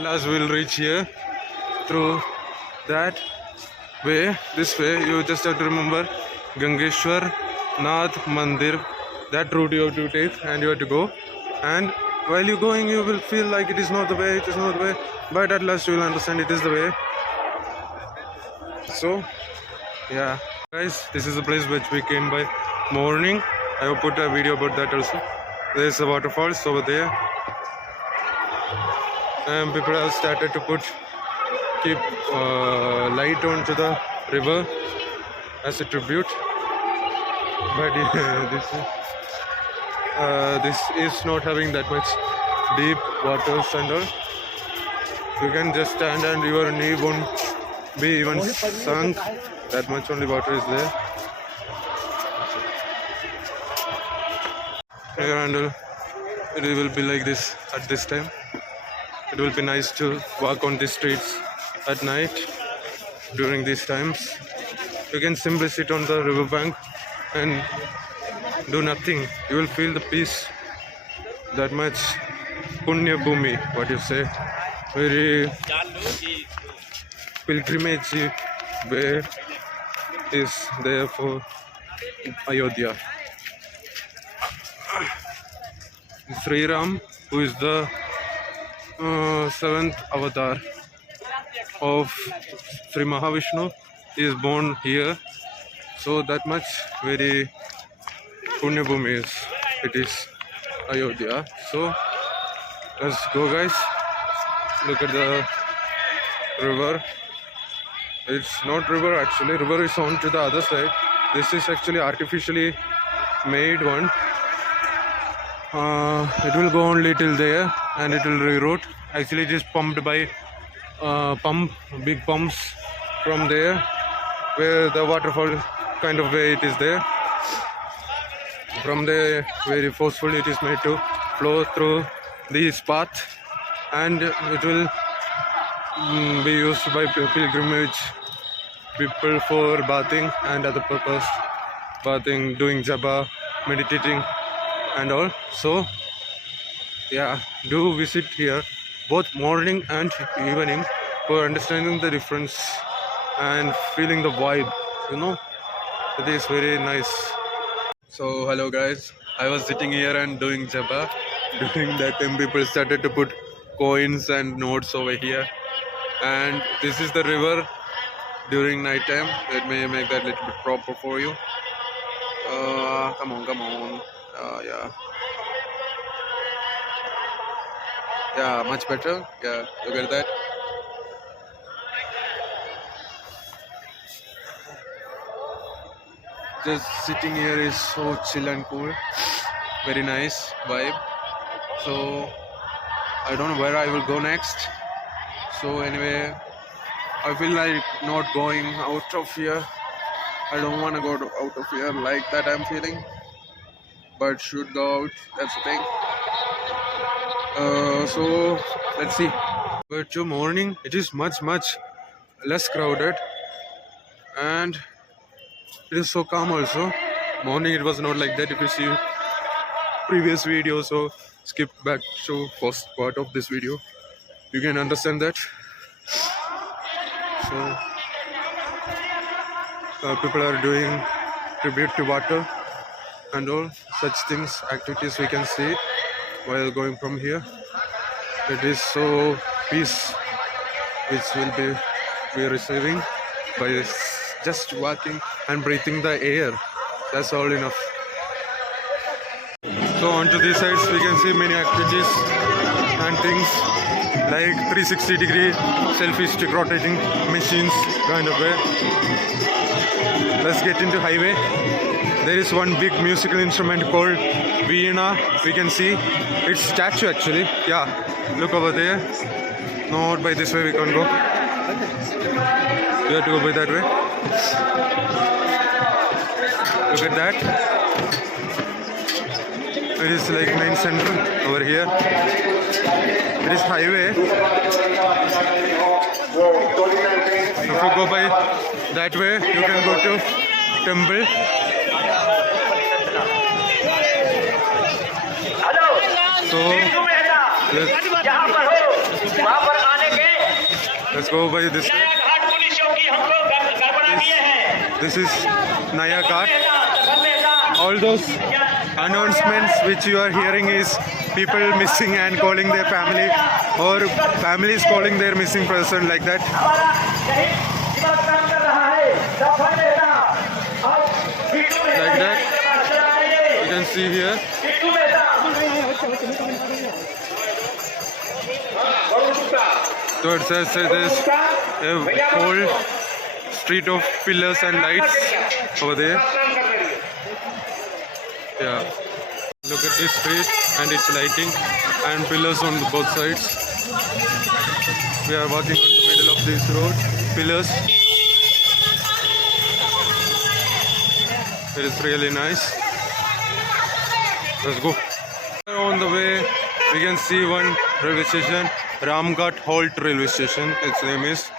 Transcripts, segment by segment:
Last we'll reach here through that way. This way, you just have to remember Gangeshwar Nath Mandir. That route you have to take and you have to go. And while you're going, you will feel like it is not the way, it is not the way. But at last you will understand it is the way. So, yeah. Guys, this is the place which we came by morning. I will put a video about that also. There's a waterfalls over there. And people have started to keep light onto the river as a tribute. But this is not having that much deep waters and all. You can just stand and your knee won't be even sunk. That much only water is there. And it will be like this at this time. It will be nice to walk on the streets at night during these times. You can simply sit on the riverbank and do nothing. You will feel the peace. That much Punya Bhumi, what you say. Very pilgrimage way is there for Ayodhya. Sri Ram, who is the seventh avatar of Sri Mahavishnu, is born here. So that much very Punya Bhumi it is Ayodhya. So let's go, guys. Look at the river. It's not river actually. River is on to the other side. This is actually artificially made one. It will go only till there and it will reroute. Actually it is pumped by big pumps from there where the waterfall kind of way it is there. From there very forcefully it is made to flow through this path, and it will be used by pilgrimage people for bathing and other purpose, bathing, doing japa, meditating and all. So yeah, do visit here both morning and evening for understanding the difference and feeling the vibe, you know. It is very nice. So hello guys, I was sitting here and doing japa. During that time people started to put coins and notes over here, and this is the river during night time. Let me make that a little bit proper for you. Come on. Yeah, much better. Yeah, look at that. Just sitting here is so chill and cool. Very nice vibe. So I don't know where I will go next. So anyway, I feel like not going out of here. I don't want to go out of here like that I'm feeling, but should go out, that's the thing. So let's see. But to morning it is much less crowded and it is so calm also. Morning it was not like that. If you see previous video, so skip back to first part of this video, you can understand that. So people are doing tribute to water and all such things, activities we can see while going from here. It is so peace which will be we are receiving by just walking and breathing the air. That's all enough. So onto these sides we can see many activities and things like 360-degree selfie stick rotating machines kind of way. Let's get into highway. There is one big musical instrument called Veena. We can see its statue actually. Yeah, look over there. Not by this way we can't go. We have to go by that way. Look at that. It is like main center over here. It is highway. If you go by that way, you can go to temple. So, Let's go by this way. This is Naya Ghat. All those announcements which you are hearing is people missing and calling their family, or families calling their missing person, like that. Like that. You can see here. So it says there's a whole street of pillars and lights over there. Yeah. Look at this street and its lighting and pillars on both sides. We are walking on the middle of this road. Pillars. It is really nice. Let's go. On the way, we can see one railway station, Ramghat Halt railway station. Its name is,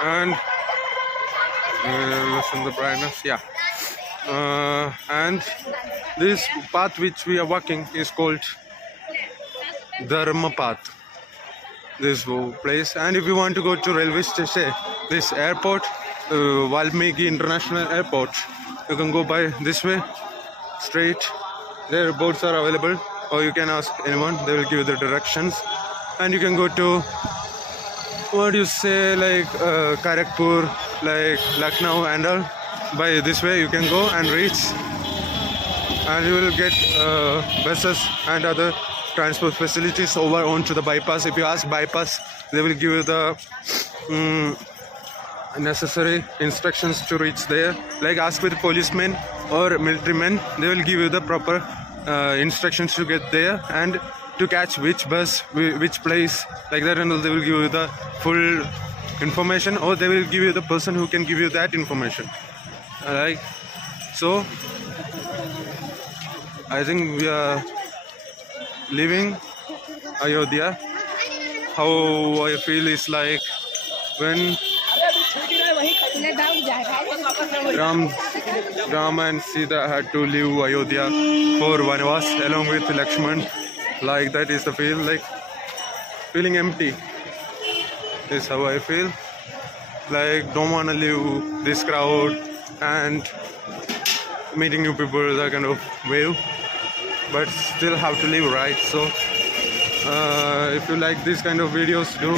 and listen the brightness. Yeah. And this path which we are walking is called Dharma Path. This place, and if you want to go to railway station, this airport, Valmiki International Airport, you can go by this way, straight. Their boards are available, or you can ask anyone, they will give you the directions. And you can go to, what do you say, like Kharagpur, like Lucknow and all. By this way you can go and reach, and you will get buses and other transport facilities over onto the bypass. If you ask bypass, they will give you the necessary instructions to reach there. Like ask with policemen or military men, they will give you the proper instructions to get there and to catch which bus, which place, like that, and they will give you the full information, or they will give you the person who can give you that information. Alright, so I think we are leaving Ayodhya. How I feel is like when Ram and Sita had to leave Ayodhya for Vanvas along with Lakshman. Like that is the feel, like feeling empty. This is how I feel. Like don't want to leave this crowd and meeting new people, that kind of wave, but still have to live, right? So if you like this kind of videos, do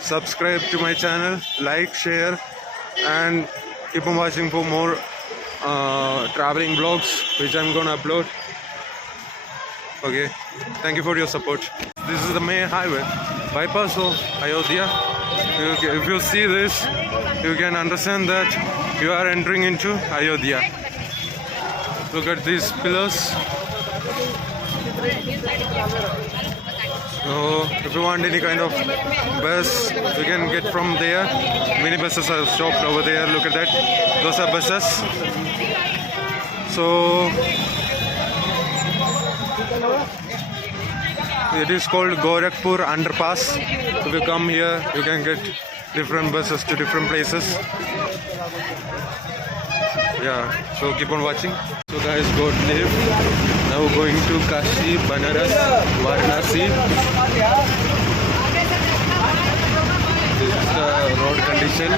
subscribe to my channel, like, share, and keep on watching for more traveling vlogs which I'm gonna upload. Okay, thank you for your support. This is the main highway, bypass of Ayodhya. If you see this, you can understand that you are entering into Ayodhya. Look at these pillars. So if you want any kind of bus, you can get from there. Many buses are stopped over there. Look at that. Those are buses. So it is called Gorakhpur Underpass. If you come here, you can get different buses to different places. Yeah, so keep on watching. So guys, got live. Now going to Kashi, Banaras, Varanasi. This is the road condition.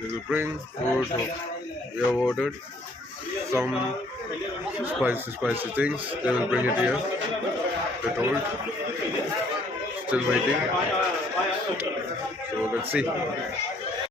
We will bring food. We have ordered some spicy things. They will bring it here. They're told. Still waiting. So let's see.